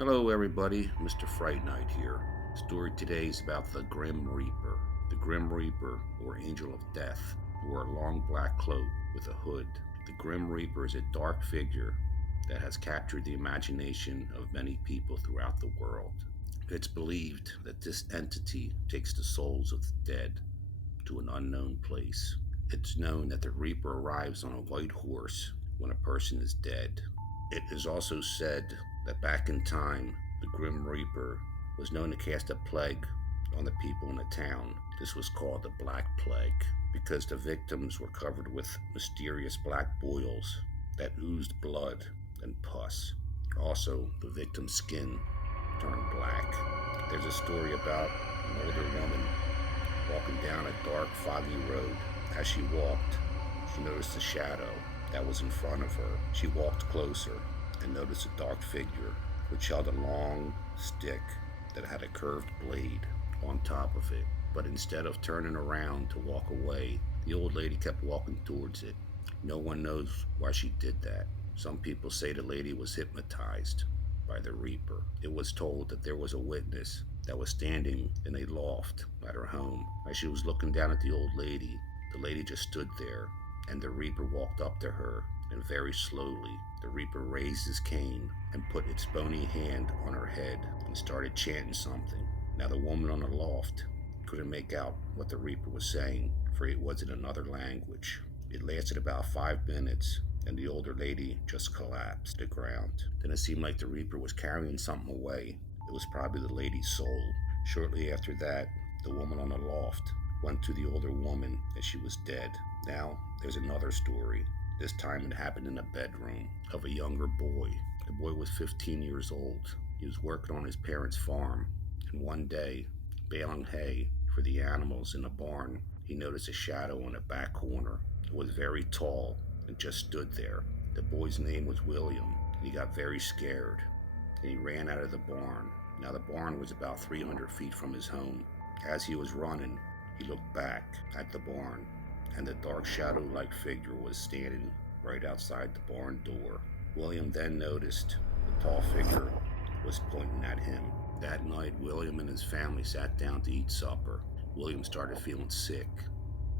Hello, everybody. Mr.FrightNight here. Story today is about the Grim Reaper. The Grim Reaper, or Angel of Death, wore a long black cloak with a hood. The Grim Reaper is a dark figure that has captured the imagination of many people throughout the world. It's believed that this entity takes the souls of the dead to an unknown place. It's known that the Reaper arrives on a white horse when a person is dead. It is also said that back in time, the Grim Reaper was known to cast a plague on the people in the town. This was called the Black Plague because the victims were covered with mysterious black boils that oozed blood and pus. Also, the victim's skin turned black. There's a story about an older woman walking down a dark, foggy road. As she walked, she noticed a shadow that was in front of her. She walked closer and noticed a dark figure which held a long stick that had a curved blade on top of it. But instead of turning around to walk away, the old lady kept walking towards it. No one knows why she did that. Some people say the lady was hypnotized by the Reaper. It was told that there was a witness that was standing in a loft at her home. As she was looking down at the lady just stood there, and the Reaper walked up to her, and very slowly, the Reaper raised his cane and put its bony hand on her head and started chanting something. Now, the woman on the loft couldn't make out what the Reaper was saying, for it was in another language. It lasted about 5 minutes, and the older lady just collapsed to the ground. Then it seemed like the Reaper was carrying something away. It was probably the lady's soul. Shortly after that, the woman on the loft went to the older woman as she was dead. Now, there's another story. This time it happened in a bedroom of a younger boy. The boy was 15 years old. He was working on his parents' farm, and one day, baling hay for the animals in the barn, he noticed a shadow in the back corner. It was very tall and just stood there. The boy's name was William, and he got very scared, and he ran out of the barn. Now, the barn was about 300 feet from his home. As he was running, he looked back at the barn, and the dark shadow-like figure was standing right outside the barn door. William then noticed the tall figure was pointing at him. That night, William and his family sat down to eat supper. William started feeling sick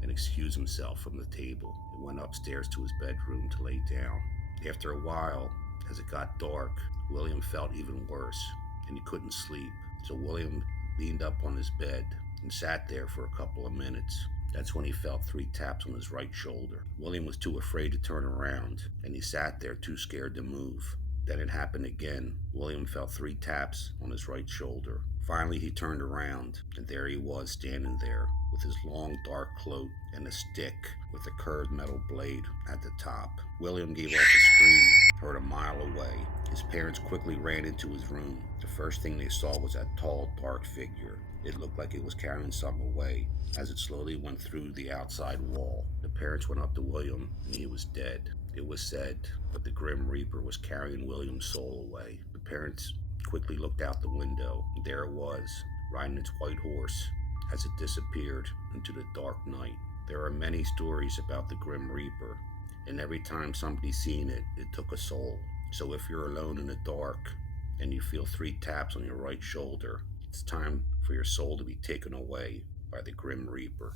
and excused himself from the table and went upstairs to his bedroom to lay down. After a while, as it got dark, William felt even worse, and he couldn't sleep. So William leaned up on his bed and sat there for a couple of minutes. That's when he felt 3 taps on his right shoulder. William was too afraid to turn around, and he sat there too scared to move. Then it happened again. William felt 3 taps on his right shoulder. Finally, he turned around, and there he was standing there with his long dark cloak and a stick with a curved metal blade at the top. William gave off a scream heard a mile away. His parents quickly ran into his room. The first thing they saw was that tall, dark figure. It looked like it was carrying something away as it slowly went through the outside wall. The parents went up to William, and he was dead. It was said that the Grim Reaper was carrying William's soul away. The parents quickly looked out the window, and there it was, riding its white horse as it disappeared into the dark night. There are many stories about the Grim Reaper, and every time somebody's seen it, it took a soul. So if you're alone in the dark and you feel 3 taps on your right shoulder, it's time for your soul to be taken away by the Grim Reaper.